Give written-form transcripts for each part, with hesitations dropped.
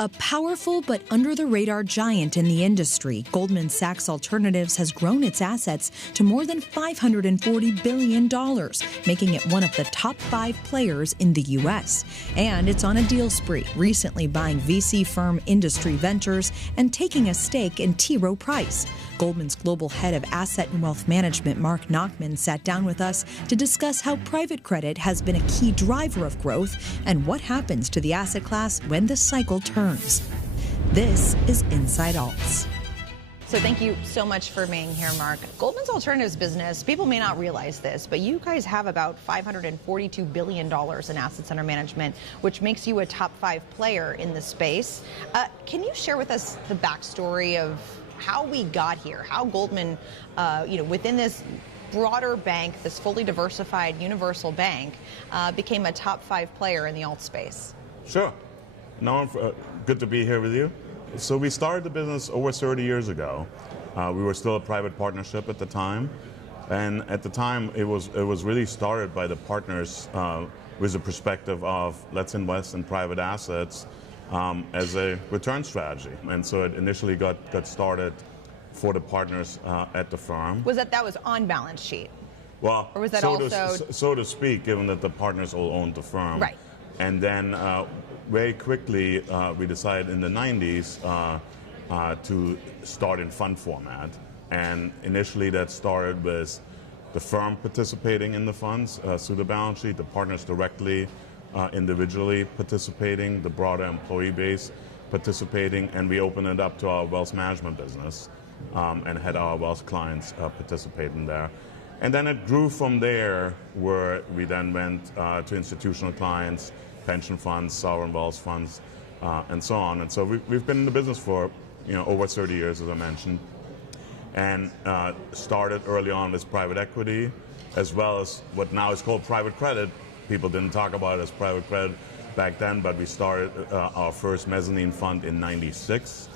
A powerful but under-the-radar giant in the industry, Goldman Sachs Alternatives has grown its assets to more than $540 billion, making it one of the top 5 players in the U.S. And it's on a deal spree, recently buying VC firm Industry Ventures and taking a stake in Rowe Price. Goldman's global head of asset and wealth management, Marc Nachmann, sat down with us to discuss how private credit has been a key driver of growth and what happens to the asset class when the cycle turns. This is Inside Alts. So thank you so much for being here, Marc. Goldman's alternatives business, people may not realize this, but you guys have about $542 billion in assets under management, which makes you a top 5 player in the space. Can you share with us the backstory of how we got here, how Goldman, within this broader bank, this fully diversified universal bank, became a top 5 player in the alt space? Sure. No, good to be here with you. So we started the business over 30 years ago. We were still a private partnership at the time. And at the time, it was really started by the partners with the perspective of let's invest in private assets as a return strategy. And so it initially got started for the partners at the firm. Was that was on balance sheet? Well, or was that so to speak, given that the partners all owned the firm. Right. And then very quickly, we decided in the 90s to start in fund format. And initially that started with the firm participating in the funds through the balance sheet, the partners directly, individually participating, the broader employee base participating, and we opened it up to our wealth management business and had our wealth clients participate in there. And then it grew from there, where we then went to institutional clients, pension funds, sovereign wealth funds, and so on. And so we've been in the business for over 30 years, as I mentioned, and started early on with private equity, as well as what now is called private credit. People didn't talk about it as private credit back then, but we started our first mezzanine fund in '96.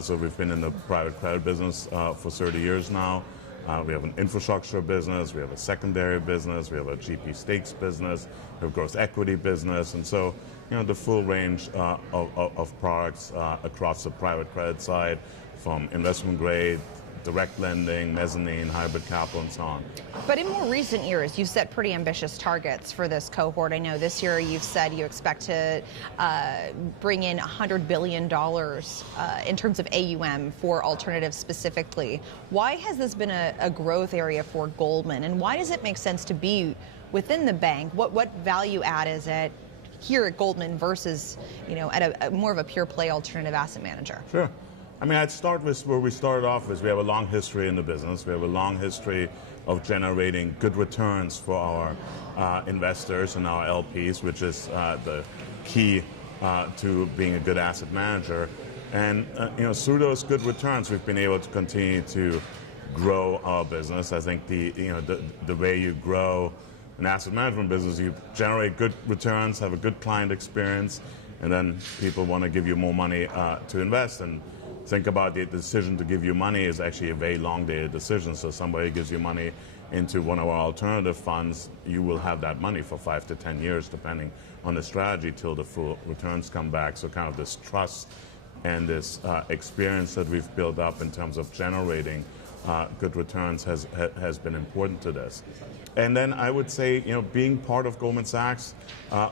So we've been in the private credit business for 30 years now. We have an infrastructure business, we have a secondary business, we have a GP stakes business, we have a growth equity business, and so the full range of products across the private credit side, from investment grade, direct lending, mezzanine, hybrid capital, and so on. But in more recent years, you've set pretty ambitious targets for this cohort. I know this year you've said you expect to bring in $100 billion in terms of AUM for alternatives specifically. Why has this been a growth area for Goldman, and why does it make sense to be within the bank? What value add is it here at Goldman versus at a more of a pure play alternative asset manager? Sure. I mean, I'd start with where we started off with. We have a long history in the business. We have a long history of generating good returns for our investors and our LPs, which is the key to being a good asset manager. And through those good returns, we've been able to continue to grow our business. I think the way you grow an asset management business, you generate good returns, have a good client experience, and then people want to give you more money to invest. And think about the decision to give you money is actually a very long-dated decision. So somebody gives you money into one of our alternative funds, you will have that money for 5 to 10 years, depending on the strategy, till the full returns come back. So kind of this trust and this experience that we've built up in terms of generating good returns has been important to this. And then I would say, being part of Goldman Sachs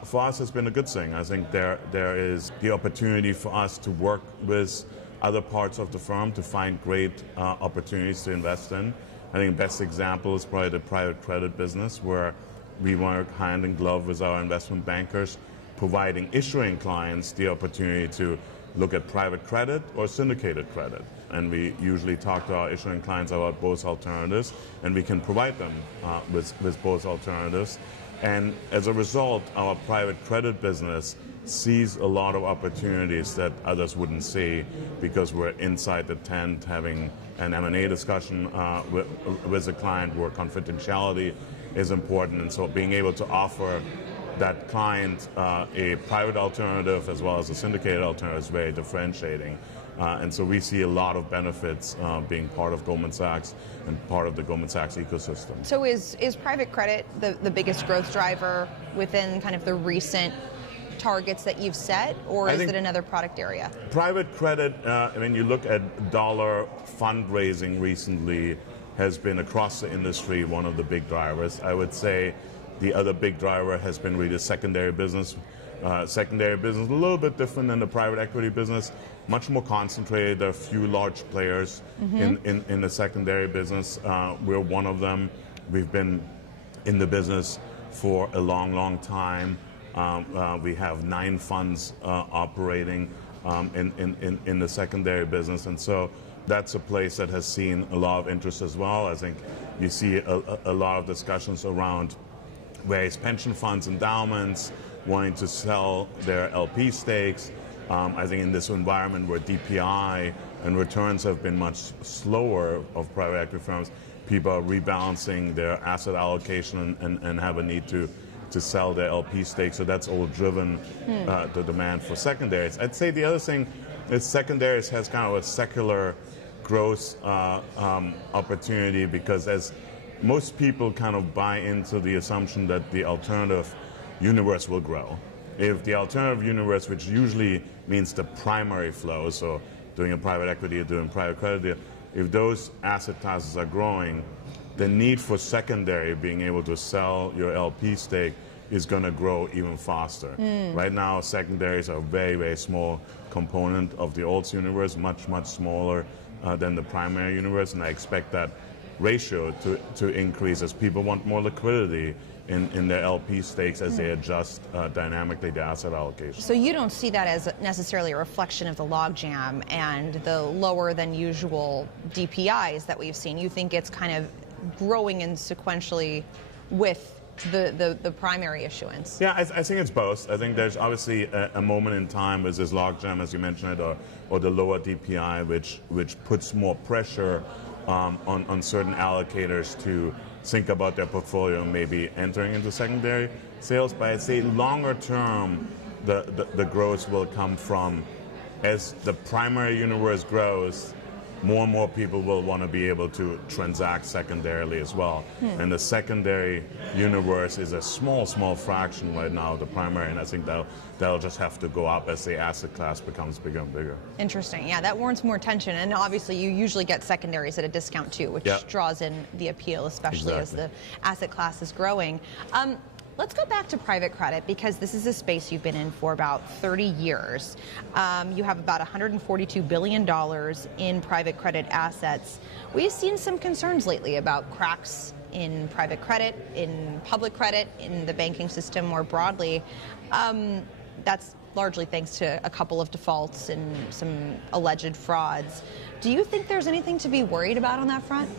for us has been a good thing. I think there is the opportunity for us to work with other parts of the firm to find great opportunities to invest in. I think the best example is probably the private credit business, where we work hand in glove with our investment bankers, providing issuing clients the opportunity to look at private credit or syndicated credit. And we usually talk to our issuing clients about both alternatives, and we can provide them with both alternatives. And as a result, our private credit business sees a lot of opportunities that others wouldn't see, because we're inside the tent having an M&A discussion with a client where confidentiality is important. And so being able to offer that client a private alternative as well as a syndicated alternative is very differentiating. And so we see a lot of benefits being part of Goldman Sachs and part of the Goldman Sachs ecosystem. So is private credit the biggest growth driver within kind of the recent targets that you've set, or is it another product area? Private credit, when you look at dollar fundraising recently, has been across the industry one of the big drivers. I would say the other big driver has been really secondary business. Secondary business, a little bit different than the private equity business, much more concentrated. There are a few large players in the secondary business. We're one of them. We've been in the business for a long, long time. We have 9 funds operating in the secondary business, and so that's a place that has seen a lot of interest as well. I think you see a lot of discussions around various pension funds, endowments, wanting to sell their LP stakes. I think in this environment where DPI and returns have been much slower of private equity firms, people are rebalancing their asset allocation and have a need to sell their LP stakes. So that's all driven the demand for secondaries. I'd say the other thing is secondaries has kind of a secular growth opportunity, because as most people kind of buy into the assumption that the alternative universe will grow. If the alternative universe, which usually means the primary flow, so doing a private equity or doing private credit deal, if those asset classes are growing, the need for secondary, being able to sell your LP stake, is going to grow even faster. Right now, secondaries are a very, very small component of the alts universe, much, much smaller than the primary universe, and I expect that ratio to increase as people want more liquidity in their LP stakes as they adjust dynamically the asset allocation. So you don't see that as necessarily a reflection of the logjam and the lower than usual DPIs that we've seen. You think it's kind of growing in sequentially with the primary issuance? Yeah, I think it's both. I think there's obviously a moment in time with this logjam, as you mentioned, or the lower DPI, which puts more pressure on certain allocators to think about their portfolio and maybe entering into secondary sales. But I'd say longer term, the growth will come from, as the primary universe grows, more and more people will want to be able to transact secondarily as well. And the secondary universe is a small fraction right now of the primary, and I think that'll just have to go up as the asset class becomes bigger and bigger. Interesting. Yeah, that warrants more attention, and obviously you usually get secondaries at a discount too, which draws in the appeal, especially as the asset class is growing. Let's go back to private credit, because this is a space you've been in for about 30 years. You have about $142 billion in private credit assets. We've seen some concerns lately about cracks in private credit, in public credit, in the banking system more broadly. That's largely thanks to a couple of defaults and some alleged frauds. Do you think there's anything to be worried about on that front?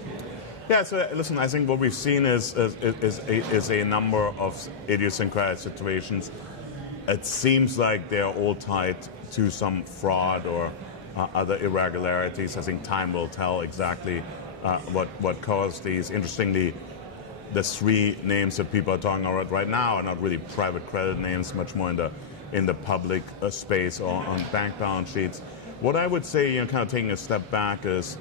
Yeah, so listen, I think what we've seen is a number of idiosyncratic situations. It seems like they're all tied to some fraud or other irregularities. I think time will tell exactly what caused these. Interestingly, the 3 names that people are talking about right now are not really private credit names, much more in the public space or on bank balance sheets. What I would say, kind of taking a step back, is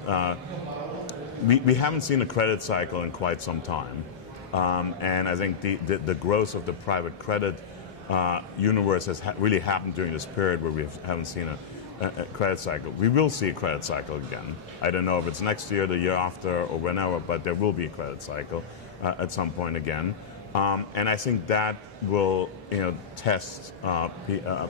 we haven't seen a credit cycle in quite some time, and I think the growth of the private credit universe has really happened during this period where we haven't seen a credit cycle. We will see a credit cycle again. I don't know if it's next year, the year after, or whenever, but there will be a credit cycle at some point again, and I think that will test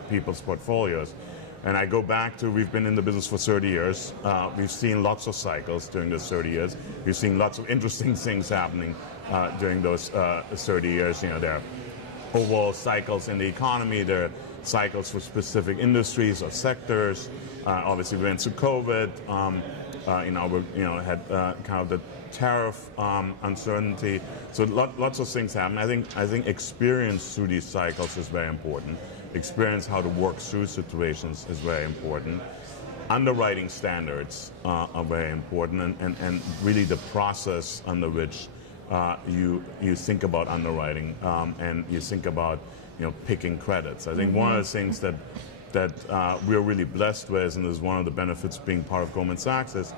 people's portfolios. And I go back to, we've been in the business for 30 years. We've seen lots of cycles during those 30 years. We've seen lots of interesting things happening during those 30 years. There are overall cycles in the economy. There are cycles for specific industries or sectors. Obviously, we went through COVID. We had kind of the tariff uncertainty. So lots of things happen. I think experience through these cycles is very important. Experience how to work through situations is very important. Underwriting standards are very important, and really the process under which you think about underwriting and you think about picking credits. I think one of the things that we're really blessed with, and is one of the benefits of being part of Goldman Sachs, is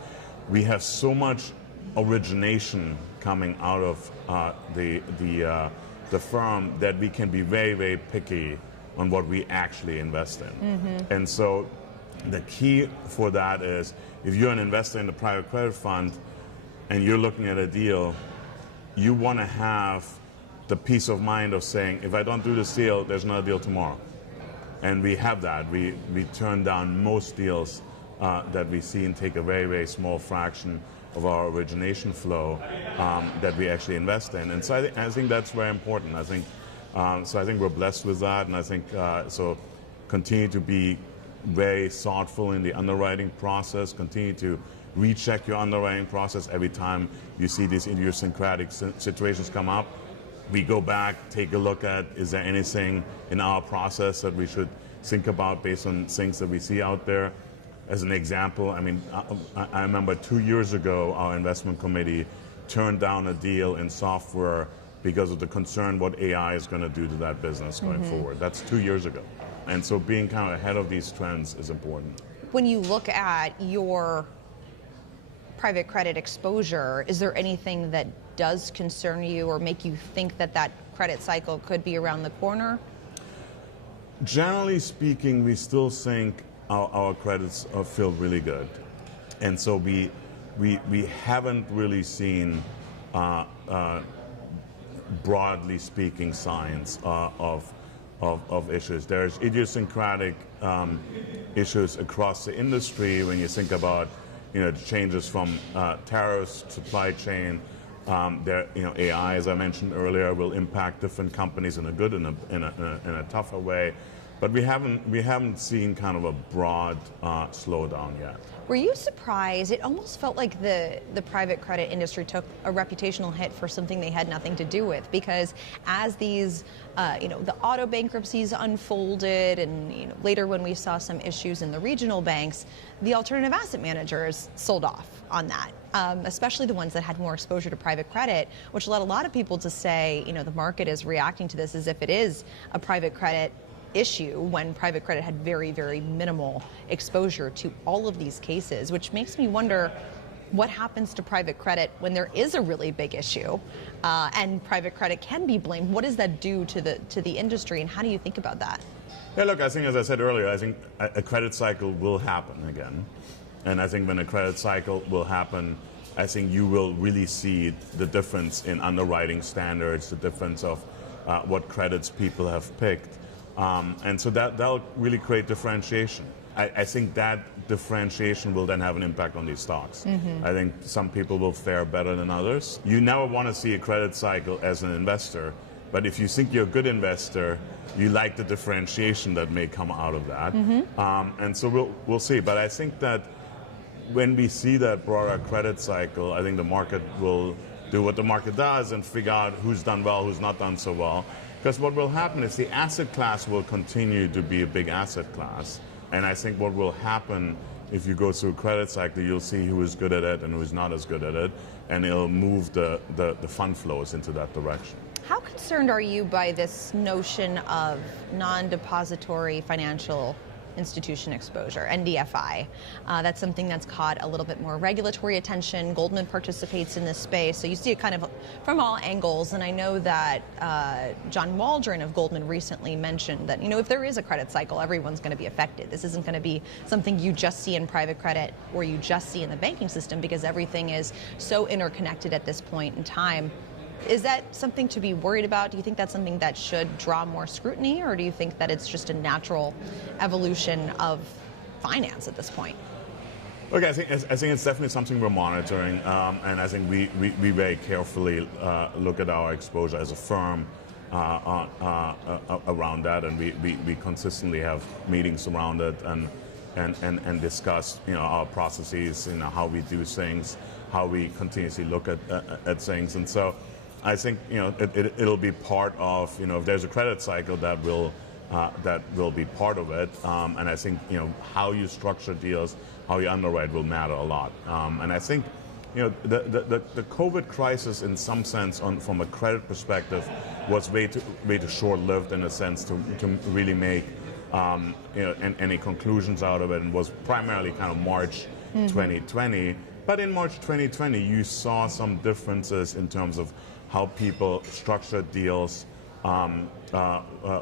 we have so much origination coming out of the firm that we can be very, very picky on what we actually invest in. And so the key for that is, if you're an investor in the private credit fund and you're looking at a deal, you want to have the peace of mind of saying, if I don't do this deal, there's another deal tomorrow. And we have that. We turn down most deals that we see and take a very, very small fraction of our origination flow that we actually invest in. And so I think that's very important. I think we're blessed with that, and I think so continue to be very thoughtful in the underwriting process, continue to recheck your underwriting process every time you see these idiosyncratic situations come up. We go back, take a look at, is there anything in our process that we should think about based on things that we see out there? As an example, I mean, I remember 2 years ago, our investment committee turned down a deal in software because of the concern what AI is going to do to that business going forward. That's 2 years ago. And so being kind of ahead of these trends is important. When you look at your private credit exposure, is there anything that does concern you or make you think that that credit cycle could be around the corner? Generally speaking, we still think our credits feel really good. And so we haven't really seen, broadly speaking, signs of issues. There's idiosyncratic issues across the industry when you think about, the changes from tariffs, supply chain. AI, as I mentioned earlier, will impact different companies in a good and in a tougher way. But we haven't seen kind of a broad slowdown yet. Were you surprised? It almost felt like the private credit industry took a reputational hit for something they had nothing to do with, because as these, the auto bankruptcies unfolded, and later when we saw some issues in the regional banks, the alternative asset managers sold off on that. Especially the ones that had more exposure to private credit, which led a lot of people to say, the market is reacting to this as if it is a private credit issue, when private credit had very, very minimal exposure to all of these cases, which makes me wonder what happens to private credit when there is a really big issue and private credit can be blamed. What does that do to the industry, and how do you think about that? Yeah, look, I think, as I said earlier, I think a credit cycle will happen again. And I think when a credit cycle will happen, I think you will really see the difference in underwriting standards, the difference of what credits people have picked. And so that'll really create differentiation. I think that differentiation will then have an impact on these stocks. I think some people will fare better than others. You never want to see a credit cycle as an investor, but if you think you're a good investor, you like the differentiation that may come out of that. And so we'll see. But I think that when we see that broader credit cycle, I think the market will do what the market does and figure out who's done well, who's not done so well. Because what will happen is the asset class will continue to be a big asset class. And I think what will happen if you go through a credit cycle, you'll see who is good at it and who is not as good at it. And it'll move the fund flows into that direction. How concerned are you by this notion of non-depository financial institution exposure, NDFI? That's something that's caught a little bit more regulatory attention. Goldman participates in this space, so you see it kind of from all angles. And I know that John Waldron of Goldman recently mentioned that, if there is a credit cycle, everyone's going to be affected. This isn't going to be something you just see in private credit or you just see in the banking system, because everything is so interconnected at this point in time. Is that something to be worried about? Do you think that's something that should draw more scrutiny, or do you think that it's just a natural evolution of finance at this point? Look, I think it's definitely something we're monitoring, and I think we very carefully look at our exposure as a firm around that, and we consistently have meetings around it and discuss our processes, how we do things, how we continuously look at things, and so I think it'll be part of if there's a credit cycle that will be part of it, and I think how you structure deals, how you underwrite will matter a lot, and I think the COVID crisis in some sense from a credit perspective was way too short-lived in a sense to really make any conclusions out of it, and was primarily kind of March 2020. But in March 2020, you saw some differences in terms of how people structured deals,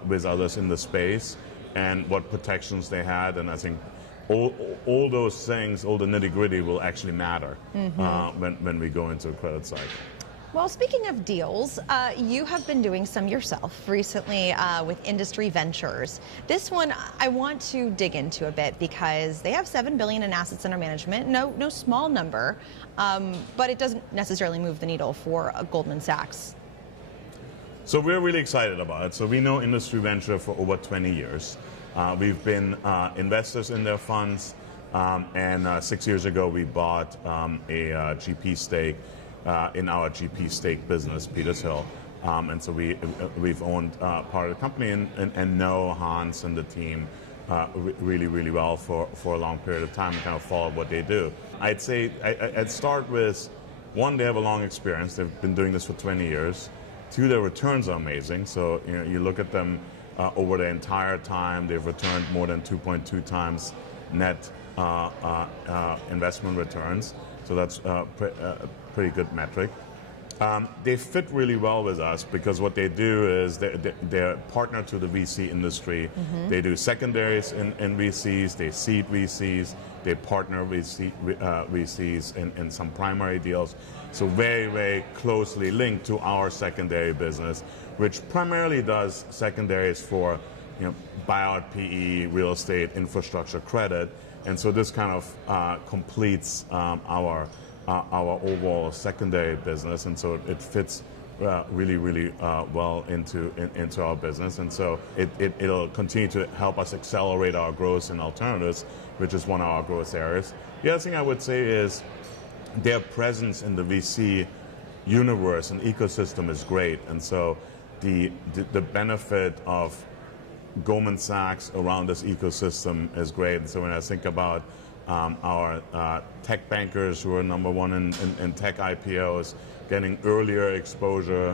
with others in the space and what protections they had. And I think all those things, all the nitty-gritty will actually matter when we go into a credit cycle. Well, speaking of deals, you have been doing some yourself recently with Industry Ventures. This one I want to dig into a bit because they have $7 billion in assets under management. No small number, but it doesn't necessarily move the needle for Goldman Sachs. So we're really excited about it. So we know Industry Venture for over 20 years. We've been investors in their funds, and 6 years ago we bought a GP stake in our GP stake business, Peters Hill. And so we've owned part of the company and know Hans and the team really, really well for a long period of time and kind of followed what they do. I'd say I'd start with, one, they have a long experience. They've been doing this for 20 years. Two, their returns are amazing. So you look at them over the entire time, they've returned more than 2.2 times net investment returns. So that's pretty good metric. They fit really well with us because what they do is they're partner to the VC industry. They do secondaries in VCs, they seed VCs, they partner with VCs in some primary deals. So very, very closely linked to our secondary business, which primarily does secondaries for buyout PE, real estate, infrastructure credit. And so this kind of completes our overall secondary business, and so it fits really, really well into our business, and so it'll continue to help us accelerate our growth in alternatives, which is one of our growth areas. The other thing I would say is their presence in the VC universe and ecosystem is great, and so the benefit of Goldman Sachs around this ecosystem is great. And so when I think about our tech bankers who are number one in tech IPOs, getting earlier exposure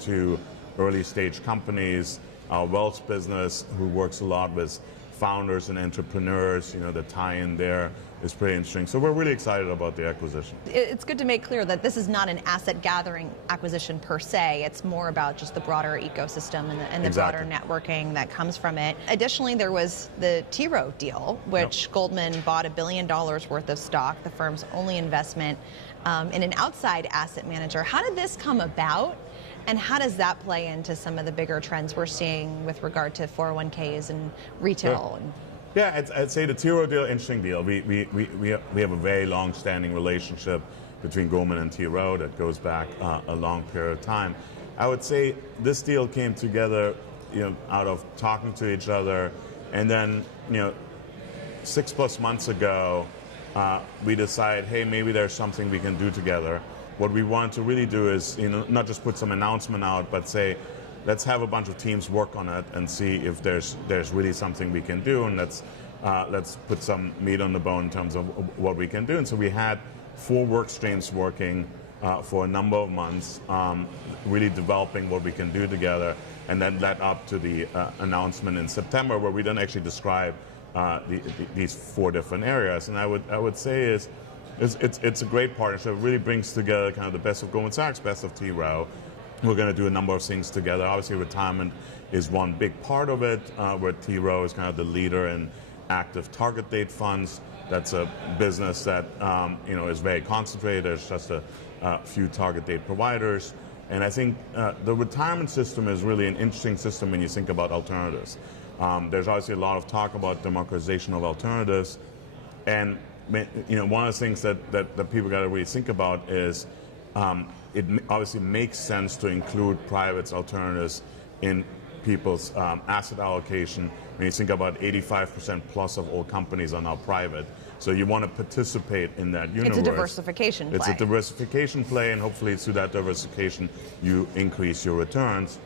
to early stage companies, our wealth business who works a lot with founders and entrepreneurs, the tie-in there is pretty interesting. So we're really excited about the acquisition. It's good to make clear that this is not an asset gathering acquisition per se. It's more about just the broader ecosystem and the broader networking that comes from it. Additionally, there was the T. Rowe deal, which Goldman bought $1 billion worth of stock, the firm's only investment in an outside asset manager. How did this come about? And how does that play into some of the bigger trends we're seeing with regard to 401ks and retail? Yeah, I'd say the T. Rowe deal, interesting deal. We have a very long-standing relationship between Goldman and T. Rowe that goes back a long period of time. I would say this deal came together, out of talking to each other, and then 6+ months ago, we decided, hey, maybe there's something we can do together. What we wanted to really do is, not just put some announcement out, but say, let's have a bunch of teams work on it and see if there's really something we can do, and let's put some meat on the bone in terms of what we can do. And so we had 4 work streams working for a number of months, really developing what we can do together, and then led up to the announcement in September, where we then actually describe these 4 different areas. And I would say it's a great partnership. It really brings together kind of the best of Goldman Sachs, best of T. Rowe. We're going to do a number of things together. Obviously, retirement is one big part of it, where T. Rowe is kind of the leader in active target date funds. That's a business that is very concentrated. There's just a few target date providers. And I think the retirement system is really an interesting system when you think about alternatives. There's obviously a lot of talk about democratization of alternatives. And one of the things that people got to really think about is it obviously makes sense to include private alternatives in people's asset allocation. When you think about 85% plus of all companies are now private, so you want to participate in that universe. It's a diversification play. It's a diversification play, and hopefully through that diversification you increase your returns.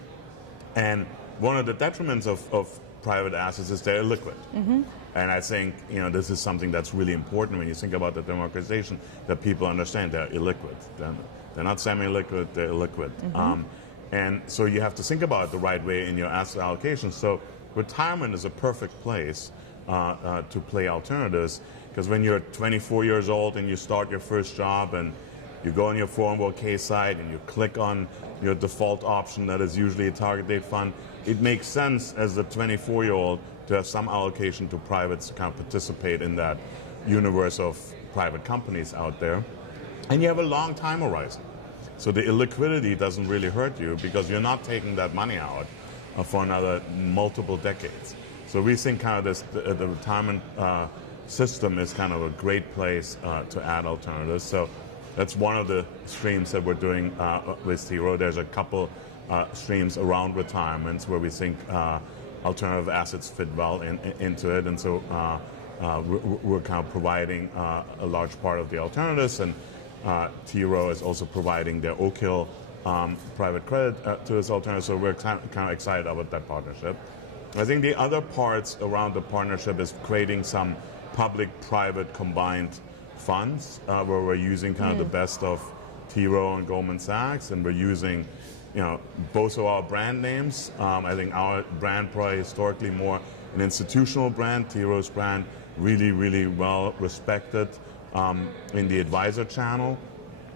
And one of the detriments of private assets is they're illiquid. And I think this is something that's really important when you think about the democratization, that people understand they're illiquid. They're not semi-liquid, they're illiquid. And so you have to think about it the right way in your asset allocation. So retirement is a perfect place to play alternatives, because when you're 24 years old and you start your first job and You go on your 401k site and you click on your default option that is usually a target date fund. It makes sense as a 24-year-old to have some allocation to privates to kind of participate in that universe of private companies out there. And you have a long time horizon. So the illiquidity doesn't really hurt you because you're not taking that money out for another multiple decades. So we think kind of the retirement system is kind of a great place to add alternatives. So that's one of the streams that we're doing with T. Rowe. There's a couple streams around retirements where we think alternative assets fit well into it. And so we're kind of providing a large part of the alternatives, and T. Rowe is also providing their Oak Hill private credit to this alternative. So we're kind of excited about that partnership. I think the other parts around the partnership is creating some public-private combined funds where we're using kind of the best of T. Rowe and Goldman Sachs, and we're using, both of our brand names. I think our brand probably historically more an institutional brand. T. Rowe's brand really, really well respected in the advisor channel,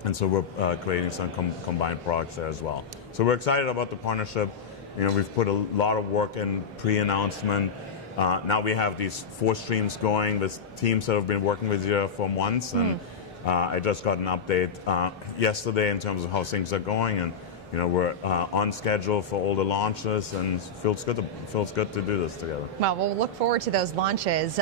and so we're creating some combined products there as well. So we're excited about the partnership. We've put a lot of work in pre-announcement. Now we have these 4 streams going with teams that have been working with you for months, and I just got an update yesterday in terms of how things are going, and we're on schedule for all the launches, and feels good to do this together. Well, we'll look forward to those launches.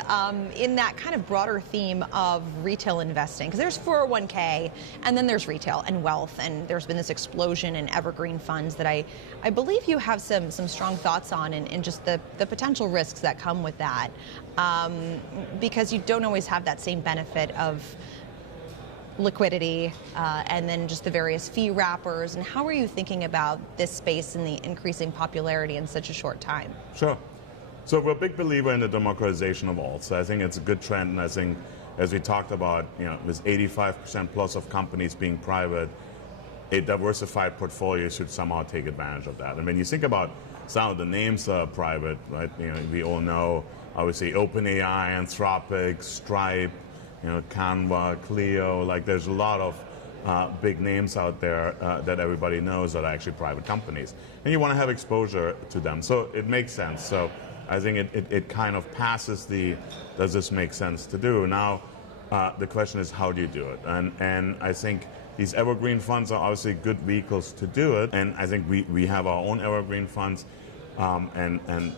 In that kind of broader theme of retail investing, because there's 401k, and then there's retail and wealth, and there's been this explosion in evergreen funds that I believe you have some strong thoughts on, and just the potential risks that come with that, because you don't always have that same benefit of liquidity, and then just the various fee wrappers. And how are you thinking about this space and the increasing popularity in such a short time? Sure. So we're a big believer in the democratization of alts. So I think it's a good trend, and I think, as we talked about, with 85% plus of companies being private, a diversified portfolio should somehow take advantage of that. And when you think about some of the names that are private, right? We all know, obviously, OpenAI, Anthropic, Stripe, Canva, Clio, like there's a lot of big names out there that everybody knows that are actually private companies. And you want to have exposure to them. So it makes sense. So I think it kind of passes does this make sense to do? Now, the question is, how do you do it? And I think these evergreen funds are obviously good vehicles to do it. And I think we have our own evergreen funds, and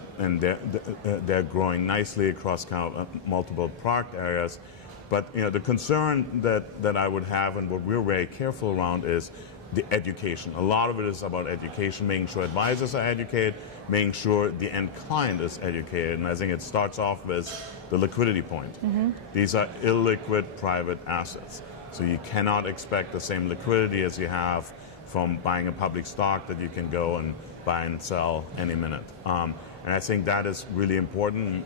they're growing nicely across kind of multiple product areas. But the concern that I would have, and what we're very careful around, is the education. A lot of it is about education, making sure advisors are educated, making sure the end client is educated. And I think it starts off with the liquidity point. These are illiquid private assets. So you cannot expect the same liquidity as you have from buying a public stock that you can go and buy and sell any minute. And I think that is really important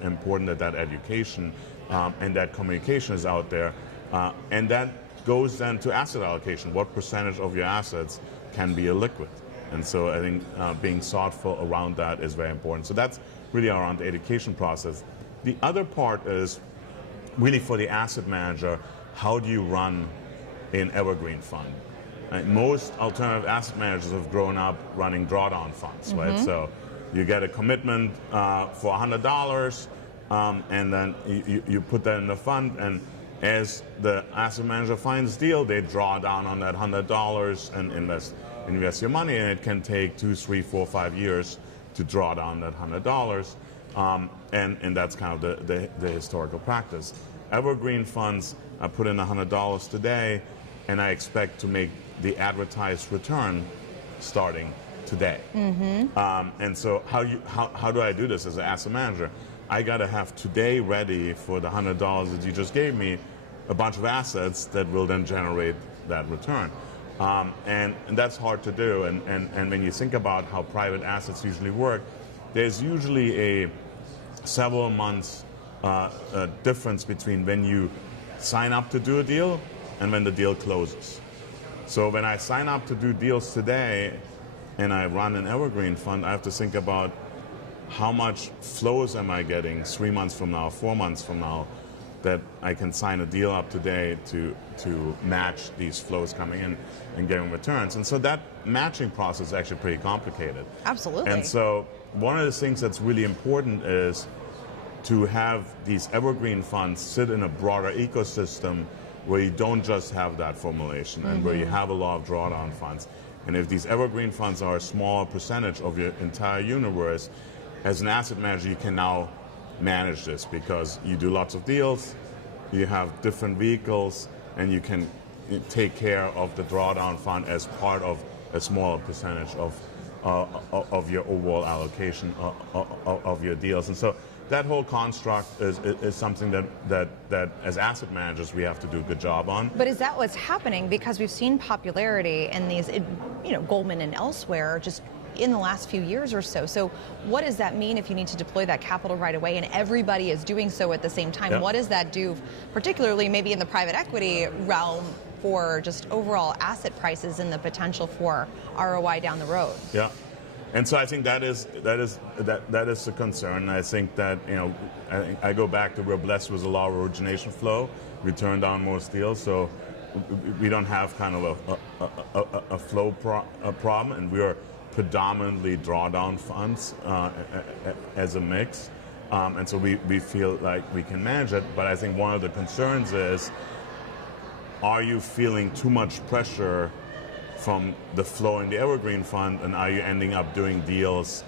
that education and that communication is out there. And that goes then to asset allocation. What percentage of your assets can be illiquid? And so I think being thoughtful around that is very important. So that's really around the education process. The other part is really for the asset manager, how do you run an evergreen fund? Most alternative asset managers have grown up running drawdown funds, right? So you get a commitment for $100, and then you put that in the fund, and as the asset manager finds a deal, they draw down on that $100 and invest your money, and it can take 2, 3, 4, 5 years to draw down that $100, and that's kind of the historical practice. Evergreen funds, I put in $100 today, and I expect to make the advertised return starting today. And so how do I do this as an asset manager? I got to have today ready for the $100 that you just gave me, a bunch of assets that will then generate that return. And that's hard to do. And when you think about how private assets usually work, there's usually a several months difference between when you sign up to do a deal and when the deal closes. So when I sign up to do deals today and I run an evergreen fund, I have to think about how much flows am I getting 3 months from now, 4 months from now, that I can sign a deal up today to match these flows coming in and getting returns. And so that matching process is actually pretty complicated. Absolutely. And so one of the things that's really important is to have these evergreen funds sit in a broader ecosystem where you don't just have that formulation and where you have a lot of drawdown funds. And if these evergreen funds are a small percentage of your entire universe, as an asset manager, you can now manage this because you do lots of deals, you have different vehicles, and you can take care of the drawdown fund as part of a smaller percentage of your overall allocation of your deals. And so that whole construct is something that as asset managers we have to do a good job on. But is that what's happening? Because we've seen popularity in these, Goldman and elsewhere, just in the last few years or so. So what does that mean if you need to deploy that capital right away and everybody is doing so at the same time? Yeah. What does that do, particularly maybe in the private equity realm, for just overall asset prices and the potential for ROI down the road? Yeah. And so I think that is a concern. I think that I go back to we're blessed with a lot of origination flow. We turn down most deals, so we don't have kind of a flow problem, and we are predominantly drawdown funds as a mix, and so we feel like we can manage it. But I think one of the concerns is, are you feeling too much pressure from the flow in the Evergreen fund, and are you ending up doing deals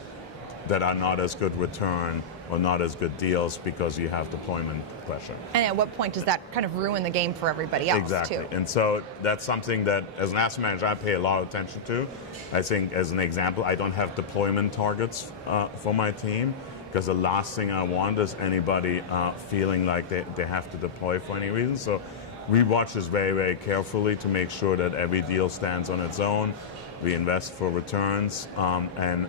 that are not as good return or not as good deals because you have deployment pressure? And at what point does that kind of ruin the game for everybody else, exactly. too? And so that's something that, as an asset manager, I pay a lot of attention to. I think, as an example, I don't have deployment targets for my team, because the last thing I want is anybody feeling like they have to deploy for any reason. So we watch this very, very carefully to make sure that every deal stands on its own. We invest for returns, and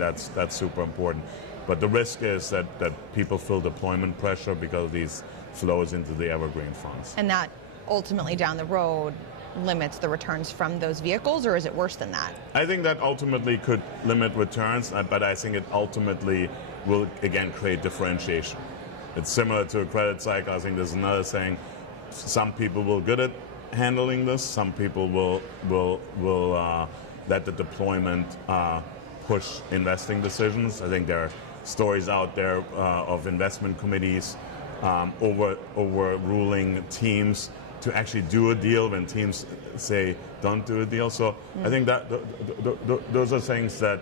that's super important. But the risk is that people feel deployment pressure because of these flows into the Evergreen funds. And that ultimately down the road limits the returns from those vehicles, or is it worse than that? I think that ultimately could limit returns, but I think it ultimately will, again, create differentiation. It's similar to a credit cycle. I think there's another saying, some people will be good at handling this, some people will let the deployment push investing decisions. I think there are stories out there of investment committees overruling teams to actually do a deal when teams say don't do a deal. So I think that those are things that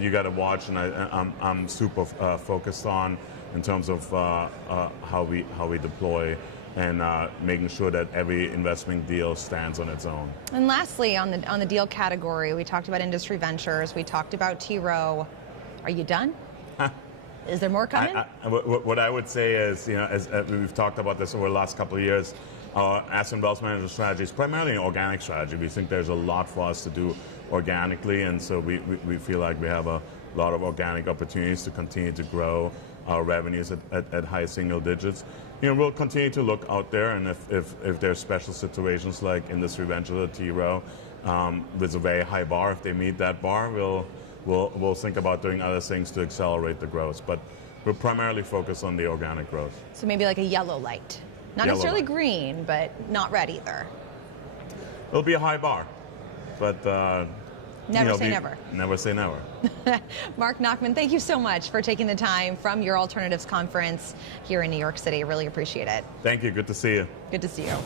you got to watch, and I'm super focused on in terms of how we deploy and making sure that every investment deal stands on its own. And lastly, on the deal category, we talked about industry ventures, we talked about T. Rowe. Are you done? Is there more coming? What I would say is, as we've talked about this over the last couple of years, our asset and wealth management strategy is primarily an organic strategy. We think there's a lot for us to do organically, and so we feel like we have a lot of organic opportunities to continue to grow our revenues at high single digits. We'll continue to look out there, and if there's special situations like industry ventures or T. Rowe with a very high bar, if they meet that bar, we'll think about doing other things to accelerate the growth. But we're primarily focused on the organic growth. So maybe like a yellow light. Not Yellow necessarily light. green, but not red either. It'll be a high bar, but Never say never. Never say never. Marc Nachmann, thank you so much for taking the time from your alternatives conference here in New York City. Really appreciate it. Thank you. Good to see you. Good to see you.